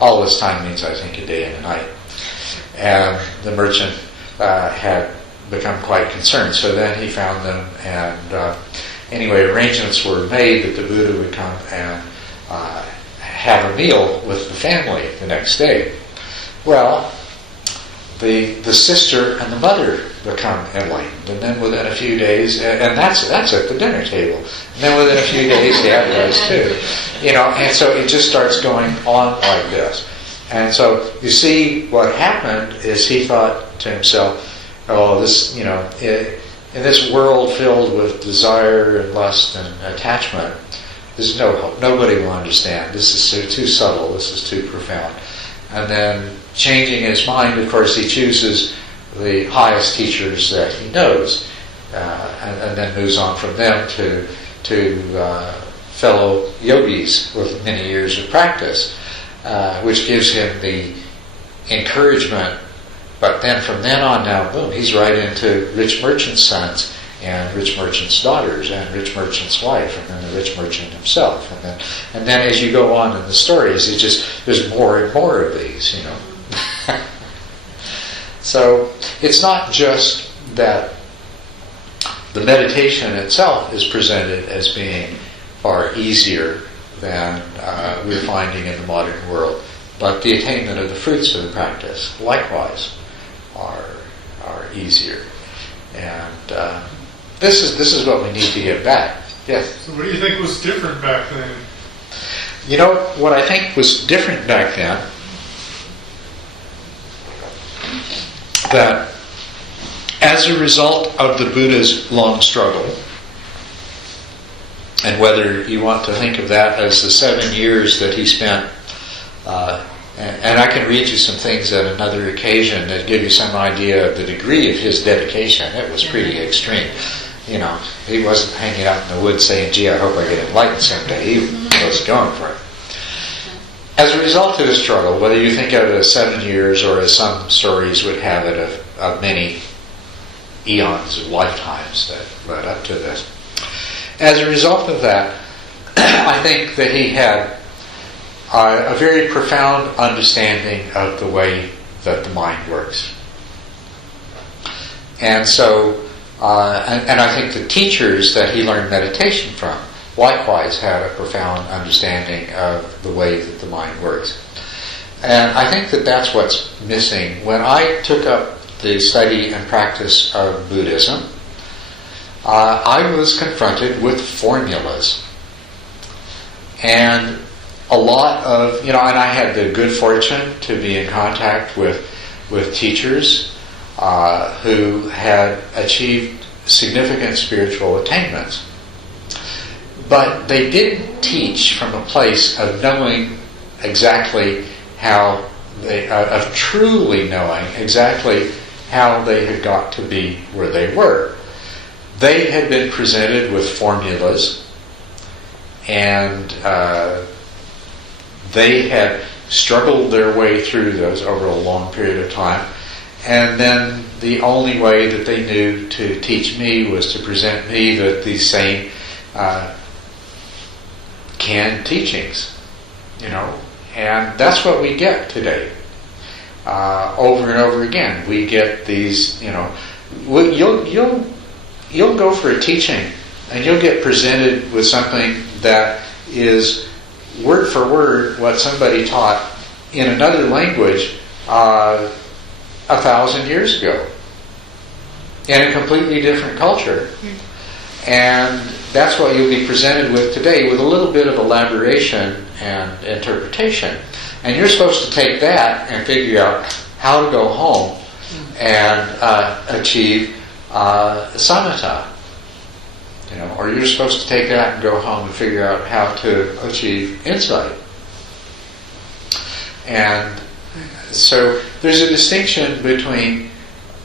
All this time means, I think, a day and a night. And the merchant had become quite concerned. So then he found them, and anyway, arrangements were made that the Buddha would come and have a meal with the family the next day. Well, the sister and the mother become enlightened, and then within a few days, and that's at the dinner table. And then within a few days, the others too. And so it just starts going on like this. And so you see, what happened is he thought to himself, "Oh, this, in this world filled with desire and lust and attachment, there's no hope. Nobody will understand. This is too subtle. This is too profound." And then, changing his mind, of course, he chooses the highest teachers that he knows, and then moves on from them to fellow yogis with many years of practice, which gives him the encouragement. But then from then on, now, boom, he's right into rich merchants' sons and rich merchants' daughters and rich merchants' wife, and then the rich merchant himself, and then as you go on in the stories, there's more and more of these, So it's not just that the meditation itself is presented as being far easier than we're finding in the modern world, but the attainment of the fruits of the practice likewise are easier. And this is what we need to get back. Yes? So what do you think was different back then? What I think was different back then, that as a result of the Buddha's long struggle, and whether you want to think of that as the 7 years that he spent, and I can read you some things at another occasion that give you some idea of the degree of his dedication. It was pretty extreme. He wasn't hanging out in the woods saying, "Gee, I hope I get enlightened someday." He was going for it. As a result of his struggle, whether you think of it as 7 years or as some stories would have it of many eons of lifetimes that led up to this. As a result of that, I think that he had a very profound understanding of the way that the mind works. And so, and I think the teachers that he learned meditation from likewise had a profound understanding of the way that the mind works. And I think that that's what's missing. When I took up the study and practice of Buddhism, I was confronted with formulas. And a lot of, and I had the good fortune to be in contact with teachers who had achieved significant spiritual attainments. But they didn't teach from a place of knowing exactly how of truly knowing exactly how they had got to be where they were. They had been presented with formulas and they had struggled their way through those over a long period of time. And then the only way that they knew to teach me was to present me these same canned teachings, and that's what we get today. Over and over again, we get these. You'll go for a teaching, and you'll get presented with something that is word for word what somebody taught in another language 1,000 years ago, in a completely different culture. And that's what you'll be presented with today, with a little bit of elaboration and interpretation. And you're supposed to take that and figure out how to go home and achieve samatha. Or you're supposed to take that and go home and figure out how to achieve insight. And so there's a distinction between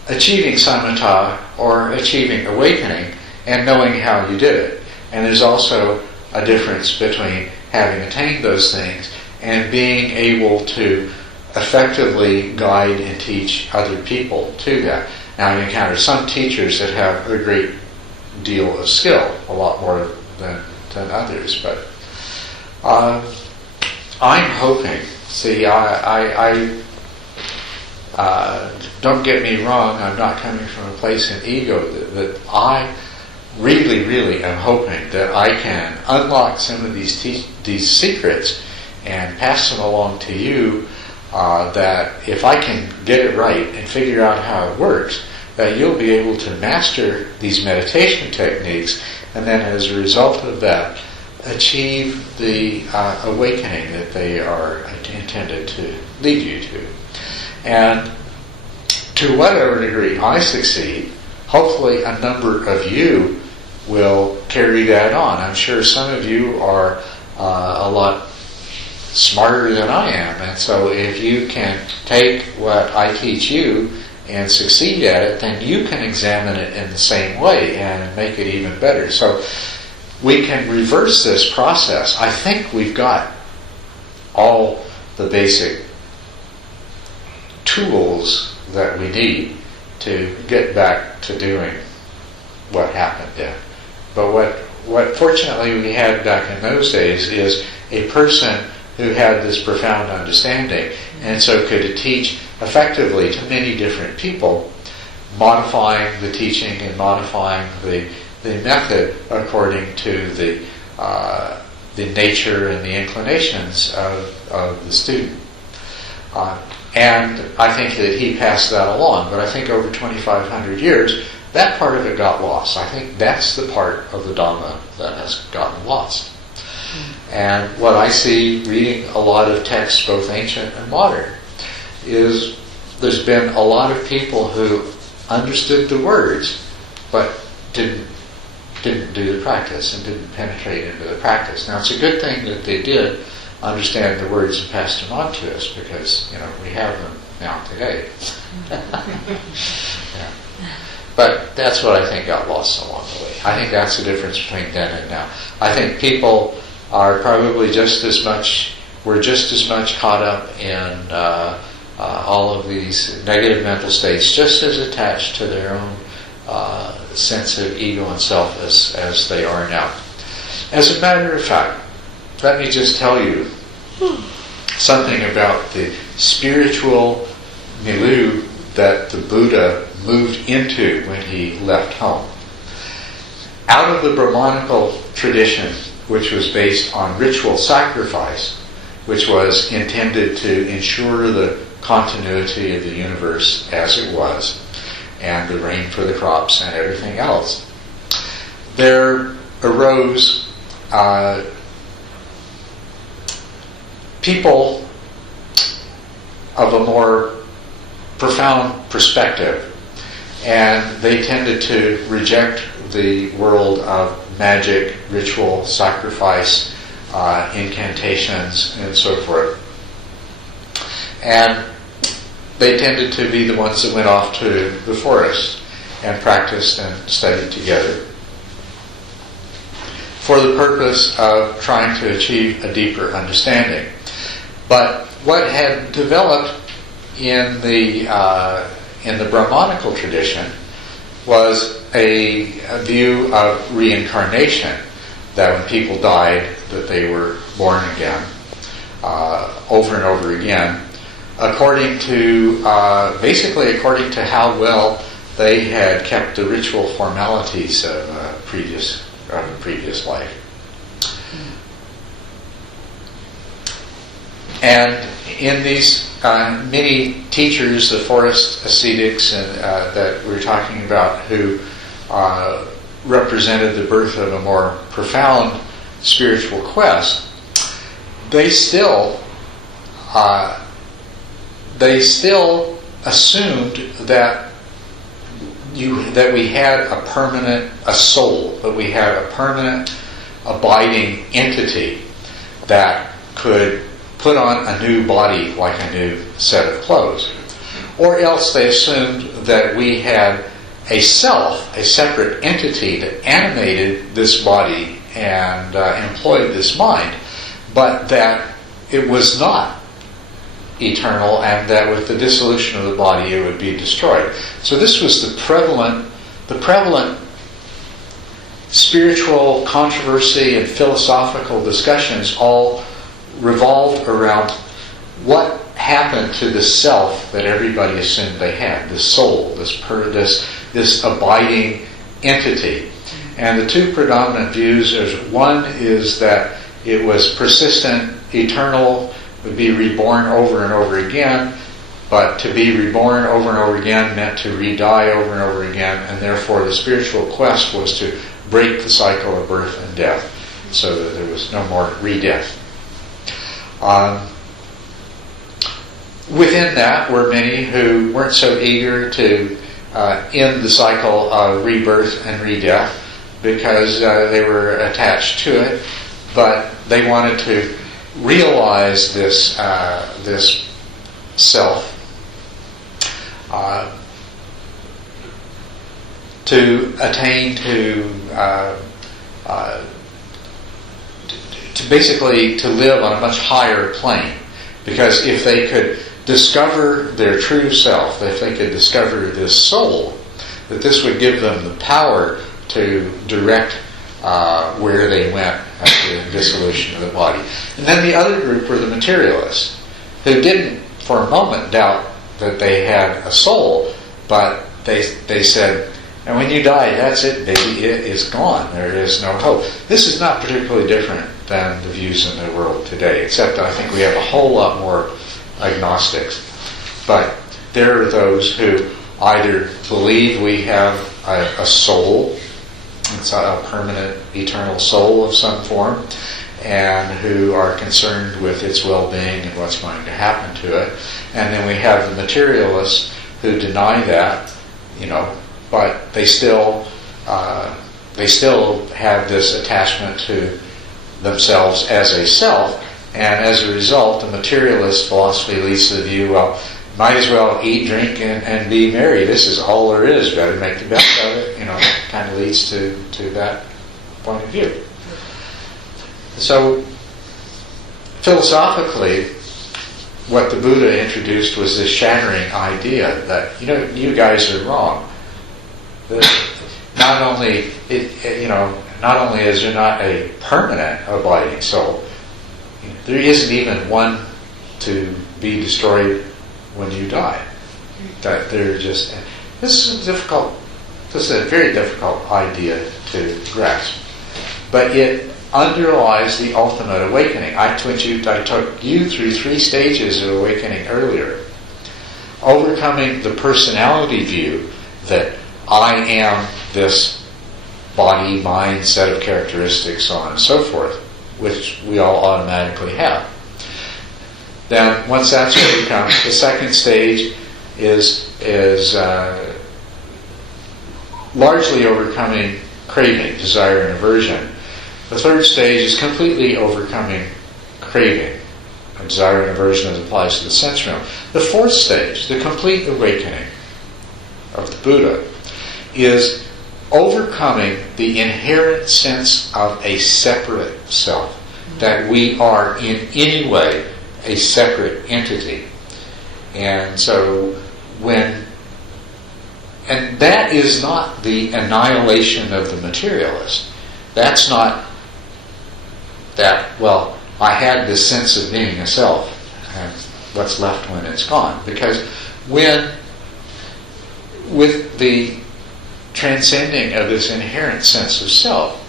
achieving samatha or achieving awakening and knowing how you did it. And there's also a difference between having attained those things and being able to effectively guide and teach other people to that. Now, I've encountered some teachers that have a great deal of skill, a lot more than others, but I'm hoping, don't get me wrong, I'm not coming from a place in ego, that I really, really am hoping that I can unlock some of these secrets and pass them along to you, that if I can get it right and figure out how it works, that you'll be able to master these meditation techniques, and then as a result of that, achieve the awakening that they are intended to lead you to. And to whatever degree I succeed, hopefully a number of you will carry that on. I'm sure some of you are a lot smarter than I am, and so if you can take what I teach you and succeed at it, then you can examine it in the same way and make it even better. So we can reverse this process. I think we've got all the basic tools that we need to get back to doing what happened then. But what fortunately we had back in those days is a person who had this profound understanding, and so could teach effectively to many different people, modifying the teaching and modifying the method according to the nature and the inclinations of the student. And I think that he passed that along, but I think over 2,500 years, that part of it got lost. I think that's the part of the Dhamma that has gotten lost. And what I see reading a lot of texts, both ancient and modern, is there's been a lot of people who understood the words, but didn't do the practice and didn't penetrate into the practice. Now, it's a good thing that they did understand the words and passed them on to us, because we have them now today. Yeah. But that's what I think got lost along the way. I think that's the difference between then and now. I think people are probably we're just as much caught up in all of these negative mental states, just as attached to their own sense of ego and self as they are now. As a matter of fact, let me just tell you something about the spiritual milieu that the Buddha moved into when he left home. Out of the Brahmanical tradition, which was based on ritual sacrifice, which was intended to ensure the continuity of the universe as it was, and the rain for the crops and everything else, there arose people of a more profound perspective, and they tended to reject the world of magic, ritual, sacrifice, incantations, and so forth. And they tended to be the ones that went off to the forest and practiced and studied together. for the purpose of trying to achieve a deeper understanding. But what had developed in the Brahmanical tradition was a view of reincarnation, that when people died, that they were born again, over and over again, basically according to how well they had kept the ritual formalities of a previous life. And in these many teachers, the forest ascetics that we're talking about, who represented the birth of a more profound spiritual quest, they still assumed that we had a soul, that we had a permanent, abiding entity that could put on a new body like a new set of clothes. Or else they assumed that we had a self, a separate entity that animated this body and employed this mind, but that it was not eternal, and that with the dissolution of the body it would be destroyed. So this was the prevalent spiritual controversy and philosophical discussions all revolved around what happened to the self that everybody assumed they had, this soul, this abiding entity. And the two predominant views is, one is that it was persistent, eternal, would be reborn over and over again, but to be reborn over and over again meant to re-die over and over again, and therefore the spiritual quest was to break the cycle of birth and death so that there was no more re-death. Within that were many who weren't so eager to end the cycle of rebirth and re-death because they were attached to it, but they wanted to realize this self, to attain to basically to live on a much higher plane. Because if they could discover their true self, if they could discover this soul, that this would give them the power to direct where they went after the dissolution of the body. And then the other group were the materialists, who didn't for a moment doubt that they had a soul, but they said, and when you die, that's it, baby, it is gone. There is no hope. This is not particularly different than the views in the world today, except I think we have a whole lot more agnostics. But there are those who either believe we have a soul, it's a permanent, eternal soul of some form, and who are concerned with its well-being and what's going to happen to it. And then we have the materialists who deny that, but they still have this attachment to themselves as a self, and as a result, the materialist philosophy leads to the view, well, might as well eat, drink, and be merry. This is all there is. Better make the best of it. Kind of leads to that point of view. So, philosophically, what the Buddha introduced was this shattering idea that you guys are wrong. Not only is there not a permanent abiding soul, there isn't even one to be destroyed when you die. That this is difficult. This is a very difficult idea to grasp, but it underlies the ultimate awakening. I took you through 3 stages of awakening earlier. Overcoming the personality view that I am this body, mind, set of characteristics, so on and so forth, which we all automatically have. Then, once that's overcome, the second stage is largely overcoming craving, desire, and aversion. The third stage is completely overcoming craving, desire, and aversion as applies to the sense realm. The fourth stage, the complete awakening of the Buddha, is overcoming the inherent sense of a separate self, that we are in any way a separate entity. And so and that is not the annihilation of the materialist. That's not that, well, I had this sense of being a self, and what's left when it's gone. Because with the transcending of this inherent sense of self,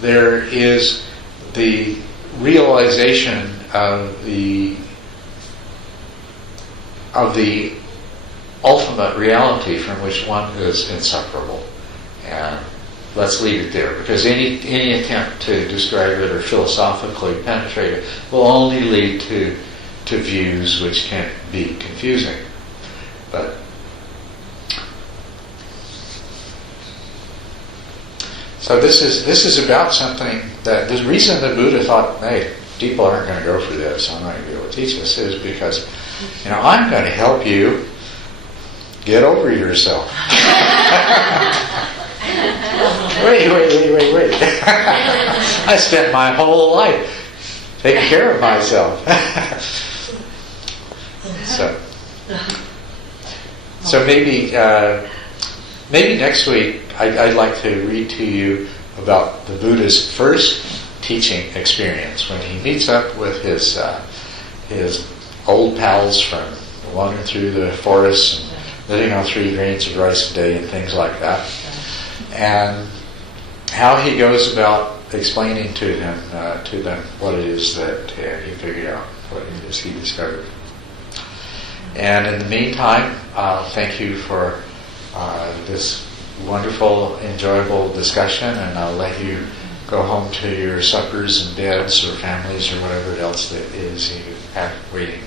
there is the realization of the ultimate reality from which one is inseparable. And let's leave it there, because any attempt to describe it or philosophically penetrate it will only lead to views which can be confusing. But so this is about something that the reason the Buddha thought, hey, people aren't going to go for this, I'm not going to be able to teach this, is because, I'm going to help you get over yourself. Wait. I spent my whole life taking care of myself. So maybe next week I'd like to read to you about the Buddha's first teaching experience when he meets up with his old pals from wandering through the forest and living on 3 grains of rice a day and things like that, and how he goes about explaining to them what it is that he figured out, what it is he discovered. And in the meantime, thank you for this wonderful, enjoyable discussion, and I'll let you go home to your suppers and beds or families or whatever else that is you have waiting